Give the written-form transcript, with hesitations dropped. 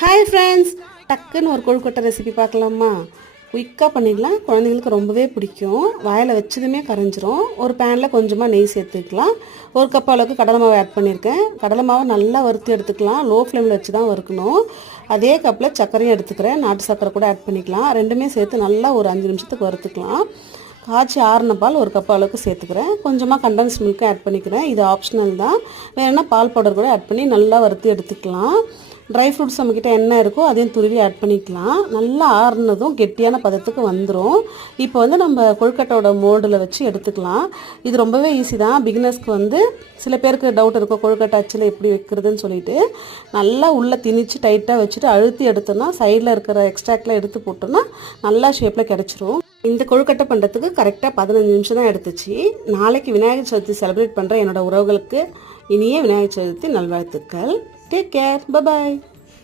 Hi friends, டக்குன்னு ஒரு கொழுக்கட்டை recipe பார்க்கலாமா? குயிக்காக பண்ணிடலாம். குழந்தைங்களுக்கு ரொம்பவே பிடிக்கும். வாயில் வச்சதுமே கரைஞ்சிரும். ஒரு பேனில் கொஞ்சமாக நெய் சேர்த்துக்கலாம். ஒரு கப் அளவுக்கு கடலை மாவு ஆட் பண்ணியிருக்கேன். கடலை மாவை நல்லா வறுத்து எடுத்துக்கலாம். லோ ஃப்ளேமில் வச்சு தான் வறுக்கணும். அதே கப்பில் சர்க்கரையும் எடுத்துக்கிறேன். நாட்டு சர்க்கரை கூட ஆட் பண்ணிக்கலாம். ரெண்டுமே சேர்த்து நல்லா ஒரு 5 நிமிஷத்துக்கு வறுத்துக்கலாம். காய்ச்சி ஆறின பால் ஒரு கப் அளவுக்கு சேர்த்துக்கிறேன். கொஞ்சமாக கண்டன்ஸ் மில்க்கு ஆட் பண்ணிக்கிறேன். இது ஆப்ஷனல் தான். வேணுன்னா பால் பவுடர் கூட ஆட் பண்ணி நல்லா வறுத்து எடுத்துக்கலாம். ட்ரை ஃப்ரூட்ஸ் நம்மக்கிட்ட என்ன இருக்கோ அதையும் துருவி ஆட் பண்ணிக்கலாம். நல்லா ஆறுனதும் கெட்டியான பதத்துக்கு வந்துடும். இப்போ நம்ம கொழுக்கட்டோட மோல்டில் வச்சு எடுத்துக்கலாம். இது ரொம்பவே ஈஸி தான். பிகினர்ஸ்க்கு சில பேருக்கு டவுட் இருக்கும், கொழுக்கட்டை அச்சில் எப்படி வைக்கிறதுன்னு சொல்லிட்டு. நல்லா உள்ளே திணிச்சு டைட்டாக வச்சுட்டு அழுத்தி எடுத்தோன்னா சைடில் இருக்கிற எக்ஸ்ட்ராக்டில் எடுத்து போட்டோன்னா நல்லா ஷேப்பில் கிடச்சிரும். இந்த கொழுக்கட்டை பண்ணுறதுக்கு கரெக்டாக 15 நிமிஷம் தான் எடுத்துச்சு. நாளைக்கு விநாயகர் சதுர்த்தி செலிப்ரேட் பண்ணுற என்னோடய உறவுகளுக்கு இனிய விநாயகர் சதுர்த்தி நல்வாழ்த்துக்கள். Take care. Bye-bye.